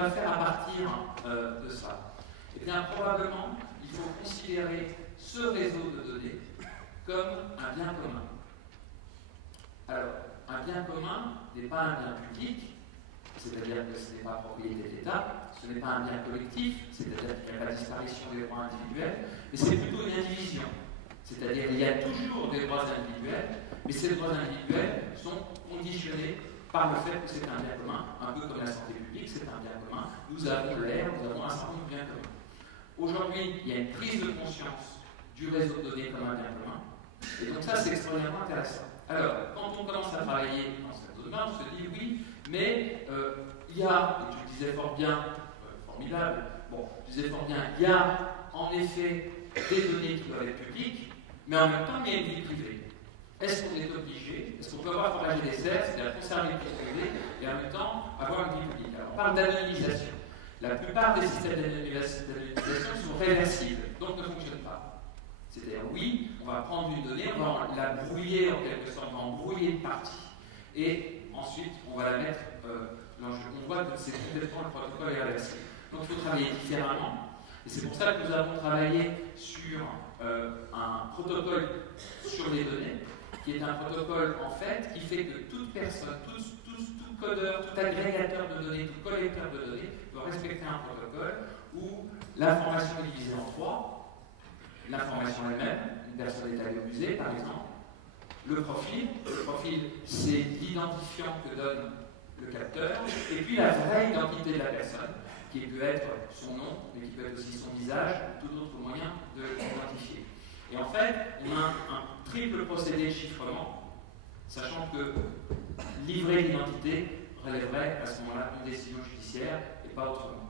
va faire à partir de ça? Eh bien, probablement, il faut considérer ce réseau de données comme un bien commun. Alors, un bien commun n'est pas un bien public, c'est-à-dire que ce n'est pas propriété de l'État, ce n'est pas un bien collectif, c'est-à-dire qu'il n'y a pas disparition des droits individuels, mais c'est plutôt une indivision. C'est-à-dire qu'il y a toujours des droits individuels, mais ces droits individuels sont conditionnés par le fait que c'est un bien commun, un peu comme la santé publique, c'est un bien commun. Nous avons l'air, nous avons un certain nombre de biens communs. Aujourd'hui, il y a une prise de conscience du réseau de données comme un bien commun, et donc ça, c'est extrêmement intéressant. Alors, quand on commence à travailler dans cette zone-là, on se dit oui, mais il y a, et tu le disais fort bien, formidable, bon, tu disais fort bien, il y a en effet des données qui doivent être publiques, mais en même temps, il y a une vie privée. Est-ce qu'on est obligé, est-ce qu'on peut avoir formager des serres, c'est-à-dire conserver une vie privée, et en même temps avoir une vie publique? Alors, on parle d'anonymisation. La plupart des systèmes d'anonymisation sont réversibles, donc ne fonctionnent pas. C'est-à-dire, oui, on va prendre une donnée, on va la brouiller en quelque sorte, on va en brouiller une partie, et ensuite, on va la mettre, on voit que c'est complètement le protocole est réversible. Donc, il faut travailler différemment, et c'est pour ça que nous avons travaillé sur un protocole sur les données, qui est un protocole, en fait, qui fait que toute personne, tout codeur, tout agrégateur de données, tout collecteur de données doit respecter un protocole où l'information est divisée en trois. L'information elle-même, une personne est allée au musée, par exemple. Le profil, c'est l'identifiant que donne le capteur, et puis la vraie identité de la personne, qui peut être son nom, mais qui peut être aussi son visage, ou tout autre moyen de l'identifier. Et en fait, on a un triple procédé de chiffrement, sachant que livrer l'identité relèverait à ce moment-là d'une décision judiciaire et pas autrement.